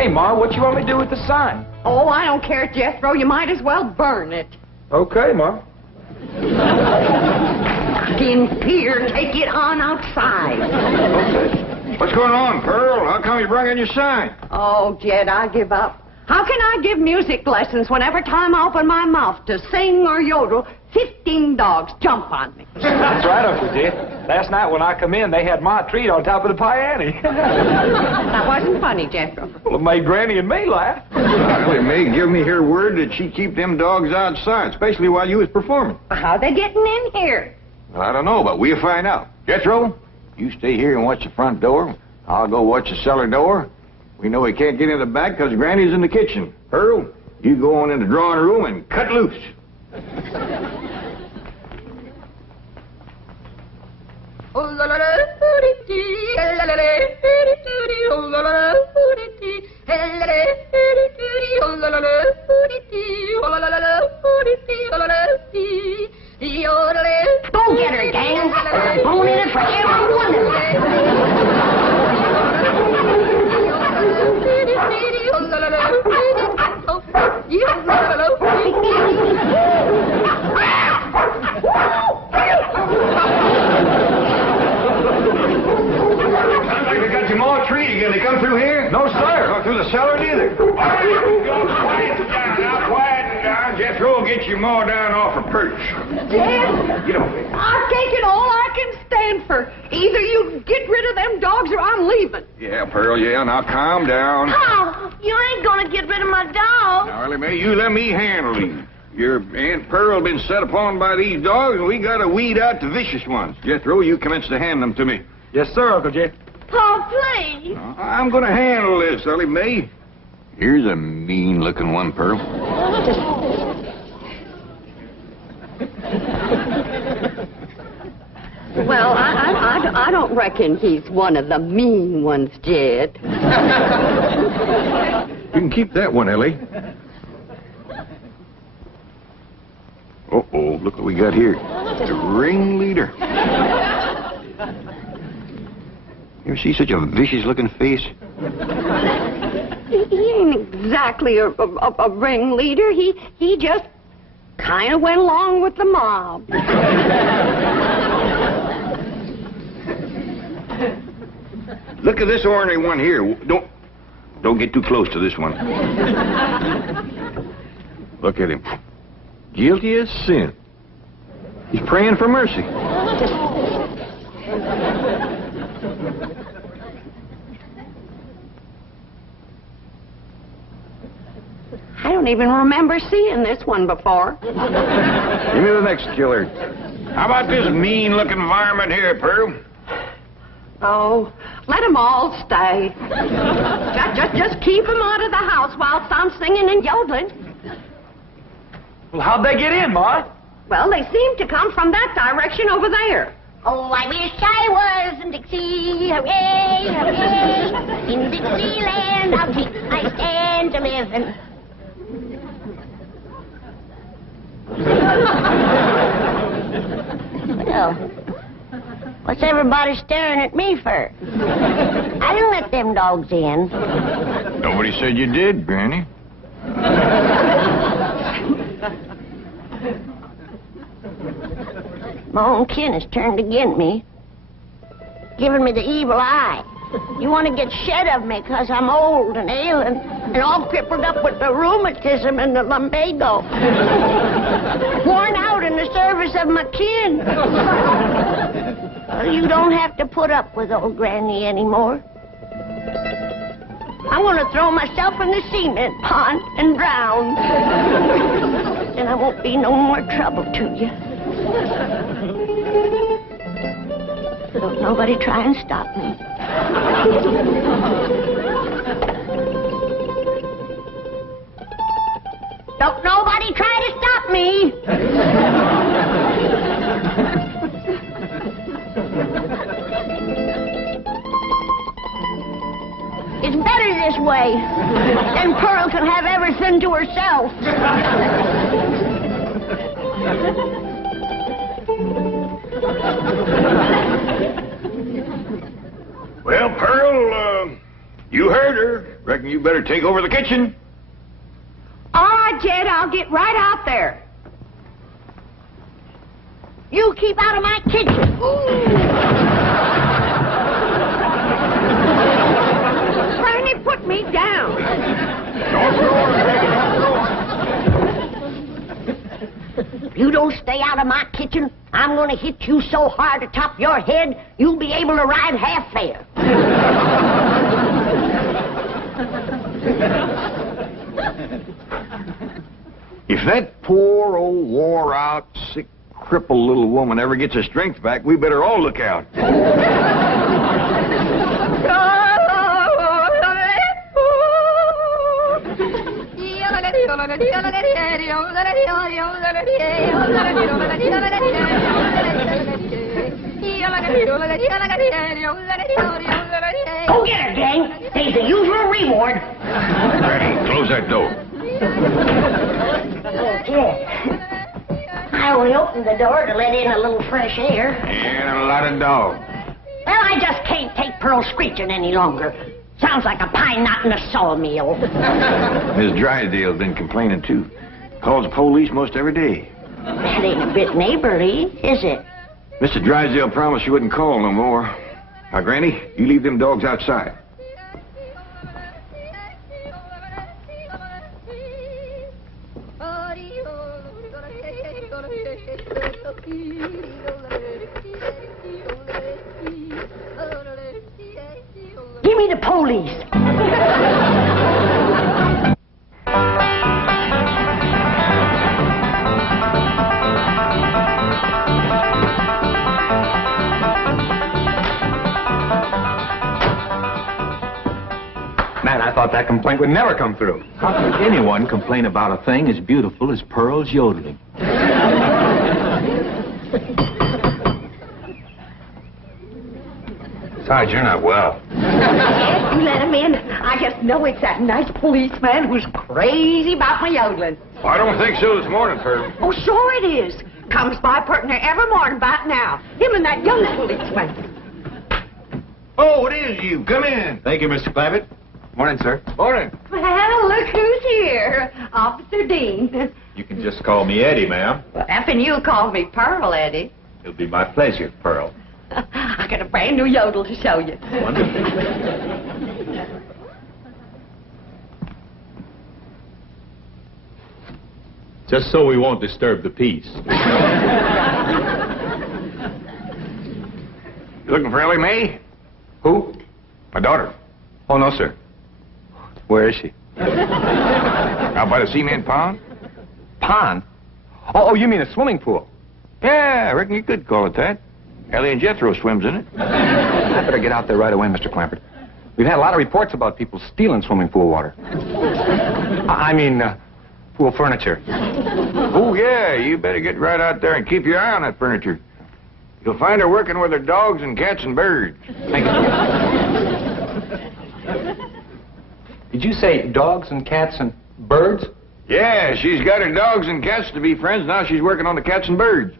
Hey, Ma, what you want me to do with the sign? Oh, I don't care, Jethro. You might as well burn it. Okay, Ma. In here, take it on outside. Okay. What's going on, Pearl? How come you brought in your sign? Oh, Jed, I give up. How can I give music lessons when every time I open my mouth to sing or yodel, 15 dogs jump on me? That's right, Uncle Jed. Last night when I come in, they had my treat on top of the piano. That wasn't funny, Jethro. Well, it made Granny and me laugh. Elly May give me her word that she'd keep them dogs outside, especially while you was performing. How they getting in here? Well, I don't know, but we'll find out. Jethro, you stay here and watch the front door. I'll go watch the cellar door. We know he can't get in the back because Granny's in the kitchen. Pearl, you go on in the drawing room and cut loose. Go get her, gang. I'm going in it for every one of Sounds like they got your more treat again. They come through here? No, sir. Not through the cellar, neither. All right, go quiet down. Now, quiet down. Jethro will get you more down off her perch. Jed, Get over there. I've taken all I can stand for. Either you get rid of them dogs or I'm leaving. Yeah, Pearl, yeah. Now, calm down. Oh, you ain't gonna get rid of my dog. Now, Elly May, you let me handle these. Your Aunt Pearl been set upon by these dogs, and we gotta weed out the vicious ones. Jethro, you commence to hand them to me. Yes, sir, Uncle Jed. Pa, please. I'm gonna handle this, Elly May. Here's a mean-looking one, Pearl. Well, I don't reckon he's one of the mean ones, Jed. You can keep that one, Elly. Uh-oh, look what we got here. The ringleader. You ever see such a vicious-looking face? He ain't exactly a ringleader. He just kind of went along with the mob. Look at this ornery one here. Don't get too close to this one. Look at him. Guilty as sin. He's praying for mercy. I don't even remember seeing this one before. Give me the next killer. How about this mean-looking varmint here, Pearl? Oh, let them all stay. Just keep them out of the house whilst I'm singing and yodeling. Well, how'd they get in, Ma? Well, they seem to come from that direction over there. Oh, I wish I was in Dixie, hooray, hooray. In Dixieland, I'll take my stand to living. Well, what's everybody staring at me for? I didn't let them dogs in. Nobody said you did, Granny. My own kin has turned against me, giving me the evil eye. You want to get shed of me because I'm old and ailing and all crippled up with the rheumatism and the lumbago. Worn out in the service of my kin. Well, you don't have to put up with old Granny anymore. I'm going to throw myself in the cement pond and drown. Then I won't be no more trouble to you. Don't nobody try and stop me. Don't nobody try to stop me. It's better this way. Then Pearl can have everything to herself. Well, Pearl, you heard her. Reckon you better take over the kitchen. All right, Jed, I'll get right out there. You keep out of my kitchen. Granny, put me down. If you don't stay out of my kitchen, I'm going to hit you so hard atop your head, you'll be able to ride half fare. If that poor old wore-out, sick, crippled little woman ever gets her strength back, we better all look out. Go get her, gang. There's the usual reward. Granny, close that door. Okay. I only opened the door to let in a little fresh air. And a lot of dogs. Well, I just can't take Pearl screeching any longer. Sounds like a pine knot in a sawmill. Miss Drysdale's been complaining, too. Calls the police most every day. That ain't a bit neighborly, is it? Mr. Drysdale promised she wouldn't call no more. Now, Granny, you leave them dogs outside. Give me the police. Man, I thought that complaint would never come through. How could anyone complain about a thing as beautiful as Pearl's yodeling? Besides, you're not well. Yes, you let him in. I just know it's that nice policeman who's crazy about my yodeling. I don't think so this morning, Pearl. Oh, sure it is. Comes by partner every morning about now. Him and that young policeman. Oh, it is you. Come in. Thank you, Mr. Clampett. Morning, sir. Morning. Well, look who's here. Officer Dean. You can just call me Eddie, ma'am. Well, effing you called me Pearl, Eddie. It'll be my pleasure, Pearl. I got a brand new yodel to show you. Wonderful. Just so we won't disturb the peace. You looking for Elly Mae? Who? My daughter. Oh, no, sir. Where is she? Out by the cement pond? Pond? Oh, you mean a swimming pool? Yeah, I reckon you could call it that. Elly and Jethro swims in it. I better get out there right away, Mr. Clampett. We've had a lot of reports about people stealing swimming pool water. I mean, pool furniture. Oh, yeah, you better get right out there and keep your eye on that furniture. You'll find her working with her dogs and cats and birds. Thank you. Did you say dogs and cats and birds? Yeah, she's got her dogs and cats to be friends. Now she's working on the cats and birds.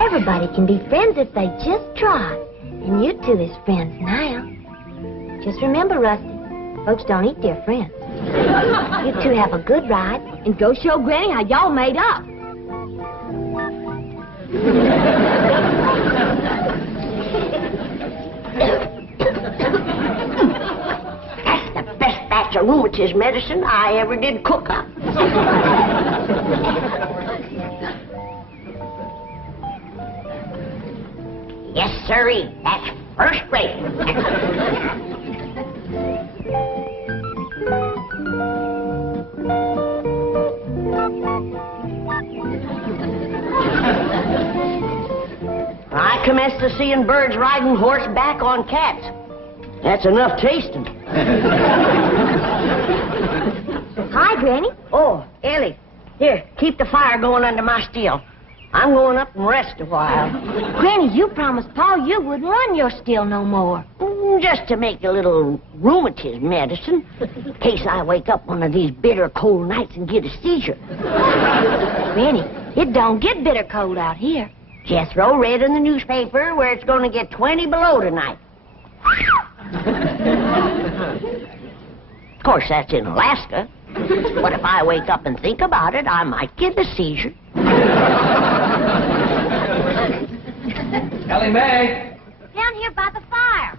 Everybody can be friends if they just try. And you two is friends now. Just remember, Rusty, folks don't eat their friends. You two have a good ride, and go show Granny how y'all made up. That's the best batch of rheumatism medicine I ever did cook up. Yes, sirree. That's first rate. I commenced to seeing birds riding horseback on cats. That's enough tasting. Hi, Granny. Oh, Elly, here, keep the fire going under my steel. I'm going up and rest a while. Granny, you promised Pa you wouldn't run your still no more. Just to make a little rheumatism medicine, in case I wake up one of these bitter cold nights and get a seizure. Granny, It don't get bitter cold out here. Jethro read in the newspaper where it's going to get 20 below tonight. Of course, that's in Alaska. But if I wake up and think about it, I might get a seizure. Elly Mae! Down here by the fire.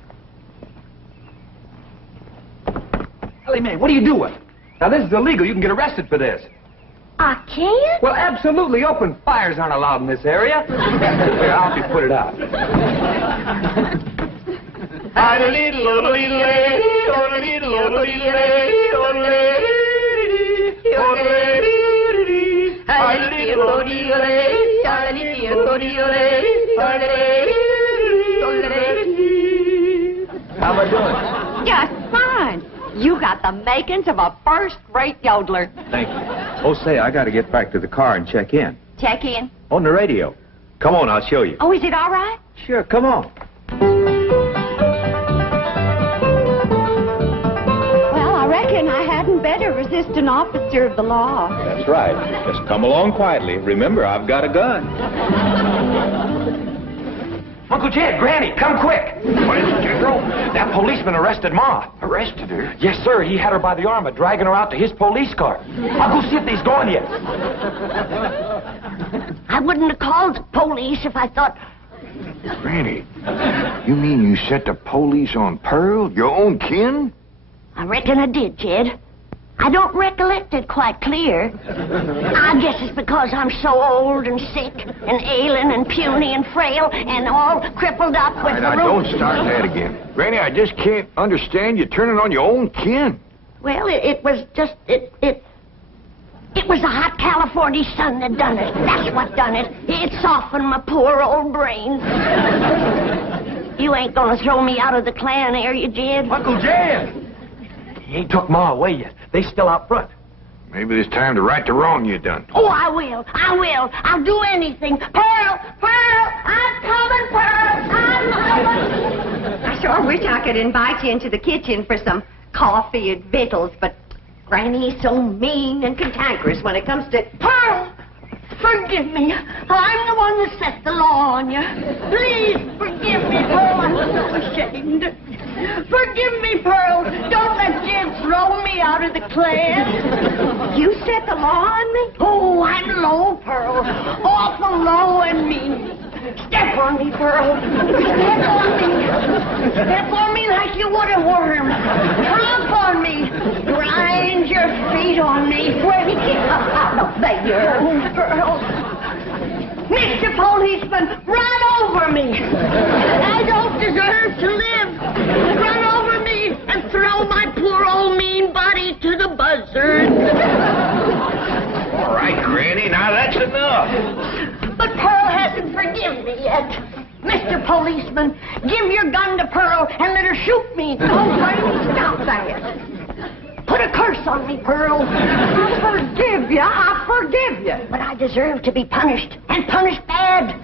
Elly Mae, what are you doing? Now, this is illegal. You can get arrested for this. I can't? Well, absolutely. Open fires aren't allowed in this area. Here, I'll help you put it out. How am I doing? Just fine. You got the makings of a first-rate yodeler. Thank you. Oh, say, I got to get back to the car and check in. Check in. On the radio. Come on, I'll show you. Oh, is it all right? Sure, come on. Well, I reckon I hadn't better resist an officer of the law. That's right. Just come along quietly. Remember, I've got a gun. Uncle Jed, Granny, come quick. What is it, General? That policeman arrested Ma. Arrested her? Yes, sir. He had her by the arm and dragging her out to his police car. I'll go see if he's gone yet. I wouldn't have called the police if I thought... Granny, you mean you set the police on Pearl, your own kin? I reckon I did, Jed. I don't recollect it quite clear. I guess it's because I'm so old and sick and ailing and puny and frail and all crippled up with Now, don't start that again. Granny, I just can't understand you turning on your own kin. Well, it was just... It was the hot California sun that done it. That's what done it. It softened my poor old brain. You ain't gonna throw me out of the clan, are you, Jed? Uncle Jed! He ain't took Ma away yet. They still out front. Maybe it's time to right the wrong you done. Oh, I will. I'll do anything. Pearl! I'm coming, Pearl! I'm coming! I sure wish I could invite you into the kitchen for some coffee and victuals, but Granny's so mean and cantankerous when it comes to... Pearl! Forgive me. I'm the one that set the law on you. Please forgive me, Pearl. I'm so ashamed. Forgive me, Pearl. Don't let Jed throw me out of the clan. You set the law on me? Oh, I'm low, Pearl. Awful low and mean. Step on me, Pearl. Step on me. Step on me like you would a worm. Tromp on me. Grind your feet on me. Out of there. Pearl. Mr. Policeman, run over me. I don't deserve to live. Run over me and throw my poor old mean body to the buzzard. All right, Granny, now that's enough. But Pearl hasn't forgiven me yet. Mr. Policeman, give your gun to Pearl and let her shoot me. Oh, Granny, stop that. Put a curse on me, Pearl. I forgive you. But I deserve to be punished, and punished bad.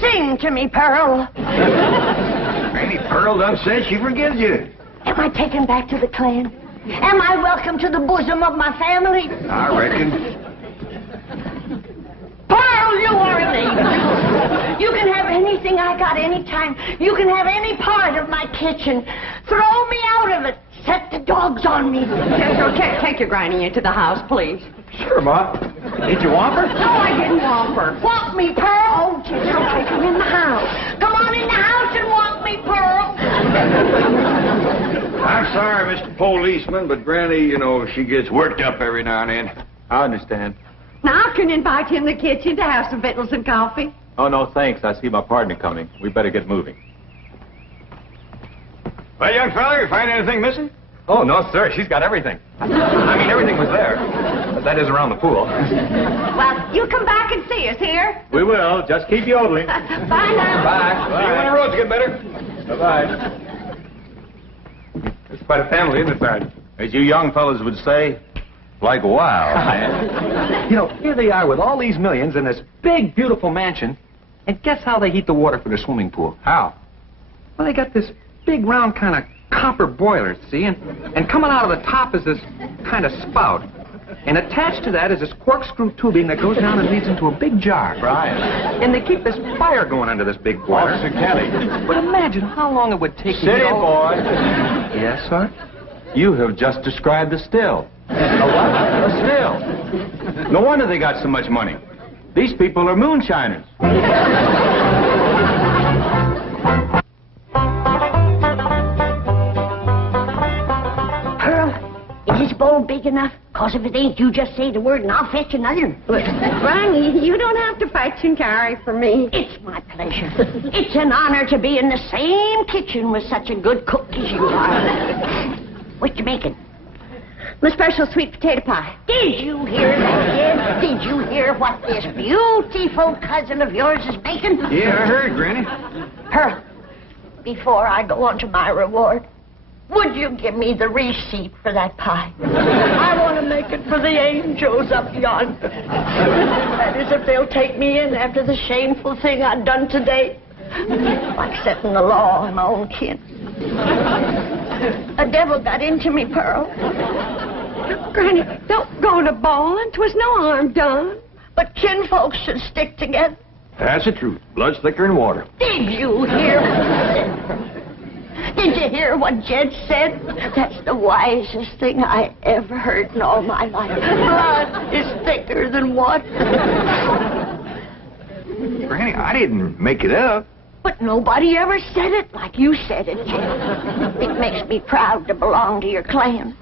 Sing to me, Pearl. Granny, Pearl done said she forgives you. Am I taken back to the clan? Am I welcome to the bosom of my family? I reckon. Pearl, you are an angel. You can have anything I got anytime. You can have any part of my kitchen. Throw me out of it. Set the dogs on me. Take your Granny into the house, please. Sure, Ma. Did you want her? No, I didn't want her. Walk me, Pearl. Oh, just take her in the house. Come on in the house and walk me, Pearl. I'm sorry, Mr. Policeman, but Granny, you know, she gets worked up every now and then. I understand. Now I can invite you in the kitchen to have some victuals and coffee. Oh, no, thanks. I see my partner coming. We better get moving. Well, young fella, you find anything missing? Oh, no, sir. She's got everything. I mean, everything was there. But that is around the pool. Well, you come back and see us here. We will. Just keep yodeling. Bye now. Bye. See you when the roads get better. Bye-bye. It's quite a family, isn't it, Sergeant? As you young fellas would say, like wow. You know, here they are with all these millions in this big, beautiful mansion. And guess how they heat the water for their swimming pool? How? Well, they got this big, round kind of copper boiler, see? And coming out of the top is this kind of spout. And attached to that is this corkscrew tubing that goes down and leads into a big jar. Right. And they keep this fire going under this big boiler. Officer Kelly. But imagine how long it would take to City get all... boy. Yes, sir? You have just described the still. A what? A still. No wonder they got so much money. These people are moonshiners. Pearl, is this bowl big enough? Cause if it ain't, you just say the word and I'll fetch another. Granny, you don't have to fetch and carry for me. It's my pleasure. It's an honor to be in the same kitchen with such a good cook as you are. What you making? My special sweet potato pie. Did you hear that, kid? Did you hear what this beautiful cousin of yours is making? Yeah, I heard, Granny. Pearl, before I go on to my reward, would you give me the receipt for that pie? I want to make it for the angels up yonder. That is, if they'll take me in after the shameful thing I've done today. Like setting the law on my own kin. A devil got into me, Pearl. Granny, don't go to bawling. 'Twas no harm done. But kinfolks should stick together. That's the truth. Blood's thicker than water. Did you hear what I said? Did you hear what Jed said? That's the wisest thing I ever heard in all my life. Blood is thicker than water. Granny, I didn't make it up. But nobody ever said it like you said it, Jed. It makes me proud to belong to your clan.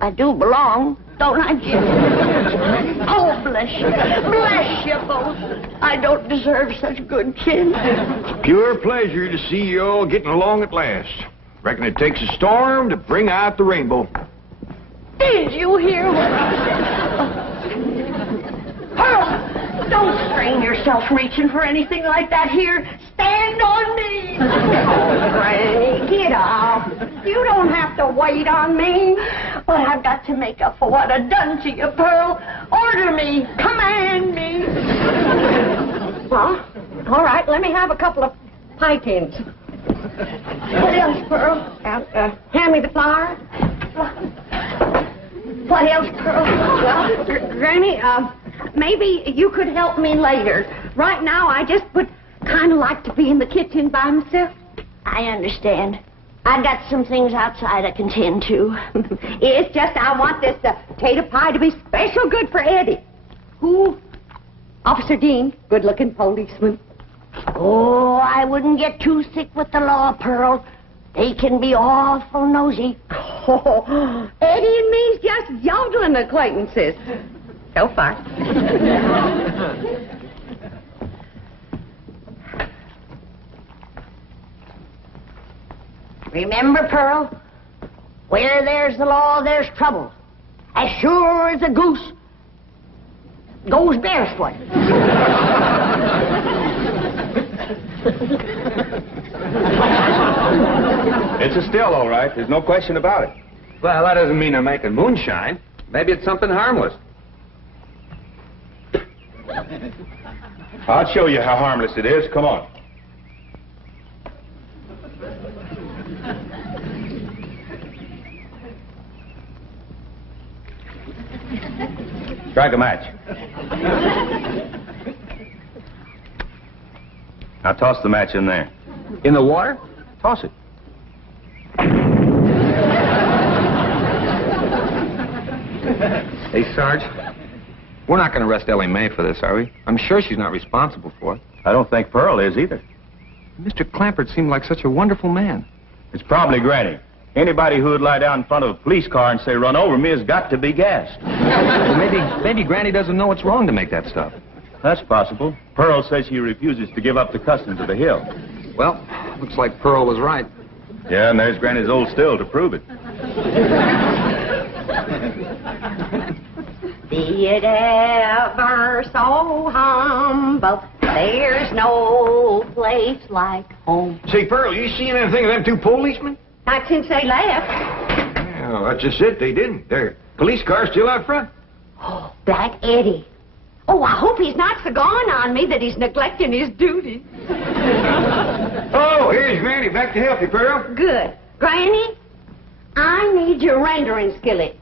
I do belong, don't I, Jed? Oh, bless you. Bless you both. I don't deserve such good kin. Pure pleasure to see you all getting along at last. Reckon it takes a storm to bring out the rainbow. Did you hear what I said? Pearl, don't strain yourself reaching for anything like that here. Stand on me. Oh, Granny, get off. You don't have to wait on me. But I've got to make up for what I've done to you, Pearl. Order me. Command me. Well, all right, let me have a couple of pie tins. What else, Pearl? Hand me the flour. What else, Pearl? Well, Granny, maybe you could help me later. Right now, I just would kind of like to be in the kitchen by myself. I understand. I've got some things outside I can tend to. It's just I want this potato pie to be special good for Eddie. Who? Officer Dean, good-looking policeman. Oh, I wouldn't get too thick with the law, Pearl. They can be awful nosy. Oh, Eddie and me's just yodeling acquaintances. So far. Remember, Pearl, where there's the law, there's trouble. As sure as a goose goes barefoot. It's a still, all right. There's no question about it. Well, that doesn't mean they're making moonshine. Maybe it's something harmless. I'll show you how harmless it is. Come on. Strike a match. Now toss the match in there. In the water? Toss it. Hey, Sarge, we're not going to arrest Elly May for this, are we? I'm sure she's not responsible for it. I don't think Pearl is either. Mr. Clampert seemed like such a wonderful man. It's probably Granny. Anybody who would lie down in front of a police car and say, "Run over me," has got to be gassed. Well, maybe Granny doesn't know it's wrong to make that stuff. That's possible. Pearl says she refuses to give up the customs of the hill. Well, looks like Pearl was right. Yeah, and there's Granny's old still to prove it. Be it ever so humble, there's no place like home. Say, Pearl, you seen anything of them two policemen? Not since they left. Well, that's just it. They didn't. Their police car's still out front. Oh, Black Eddie. Oh, I hope he's not so gone on me that he's neglecting his duty. Oh, here's Granny. Back to help you, Pearl. Good. Granny, I need your rendering skillet.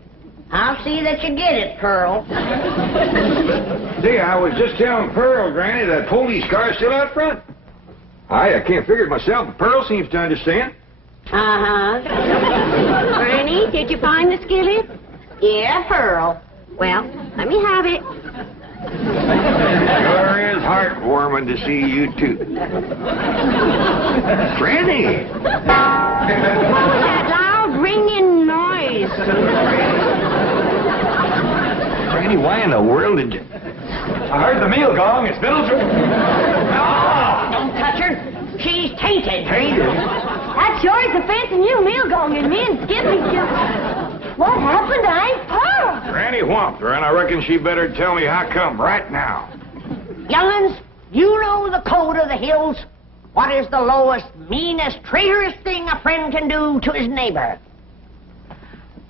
I'll see that you get it, Pearl. See, I was just telling Pearl, Granny, that police car's still out front. I can't figure it myself, but Pearl seems to understand. Uh-huh. Granny, did you find the skillet? Yeah, Pearl. Well, let me have it. Sure is heartwarming to see you two. Granny! What was that loud ringing noise? Granny, why in the world did you... I heard the meal gong. It's Middleton. Don't touch her. She's tainted. Tainted? That sure is a fancy new meal going, and me and Skippy just... What happened to Aunt Pearl? Granny whomped her, and I reckon she better tell me how come right now. Young'uns, you know the code of the hills. What is the lowest, meanest, traitorous thing a friend can do to his neighbor?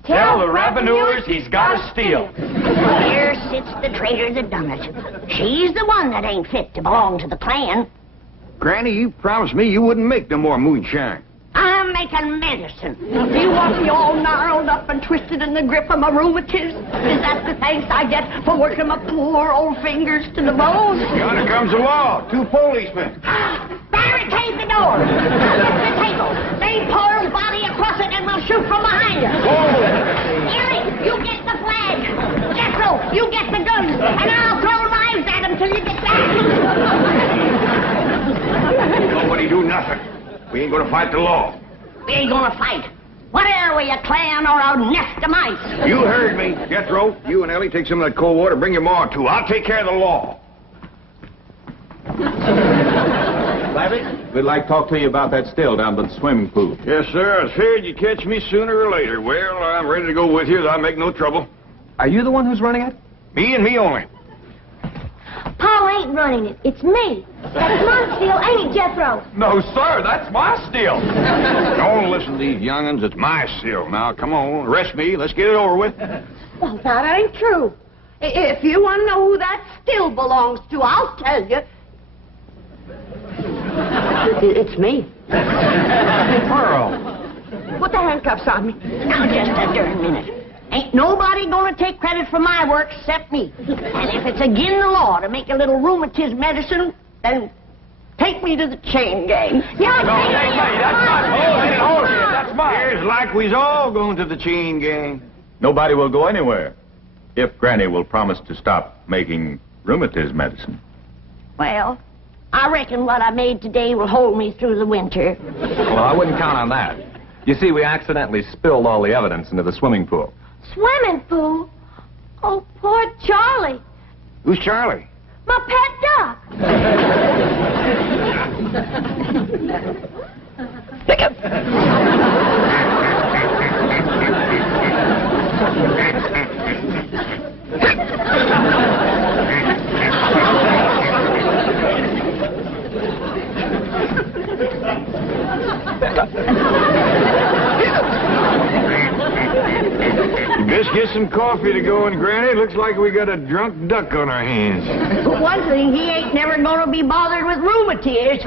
Tell the revenuers he's got to steal. Here sits the traitor that done it. She's the one that ain't fit to belong to the clan. Granny, you promised me you wouldn't make no more moonshine. I'm making medicine. You want me all gnarled up and twisted in the grip of my rheumatism? Is that the thanks I get for working my poor old fingers to the bone? Yonder comes the law. 2 policemen. Barricade the door. Get the table. Lay Pearl's body across it and we'll shoot from behind her. Elly, you get the flag. Jethro, you get the guns. And I'll throw knives at them till you get back. Nobody do nothing. We ain't gonna fight the law. We ain't gonna fight. What are we, a clan or a nest of mice? You heard me. Jethro, you and Elly take some of that cold water. Bring your ma, too. I'll take care of the law. Labby, we'd like to talk to you about that still down by the swimming pool. Yes, sir. I was feared you'd catch me sooner or later. Well, I'm ready to go with you. I'll make no trouble. Are you the one who's running it? Me and me only. Paul ain't running it. It's me. That's my still, ain't it, Jethro? No, sir, that's my still. Don't listen to these young'uns. It's my still. Now, come on. Arrest me. Let's get it over with. Well, that ain't true. If you want to know who that still belongs to, I'll tell you. It's me. Pearl. Put the handcuffs on me. Now, just a darn minute. Ain't nobody gonna take credit for my work except me. And if it's again the law to make a little rheumatism medicine, then take me to the chain gang. No, that's mine. Here's like we's all going to the chain gang. Nobody will go anywhere if Granny will promise to stop making rheumatism medicine. Well, I reckon what I made today will hold me through the winter. Well, I wouldn't count on that. You see, we accidentally spilled all the evidence into the swimming pool. Swimming pool? Oh, poor Charlie. Who's Charlie? My pet duck. You best get some coffee to go in, Granny. Looks like we got a drunk duck on our hands. For one thing, he ain't never gonna be bothered with rheumatiz.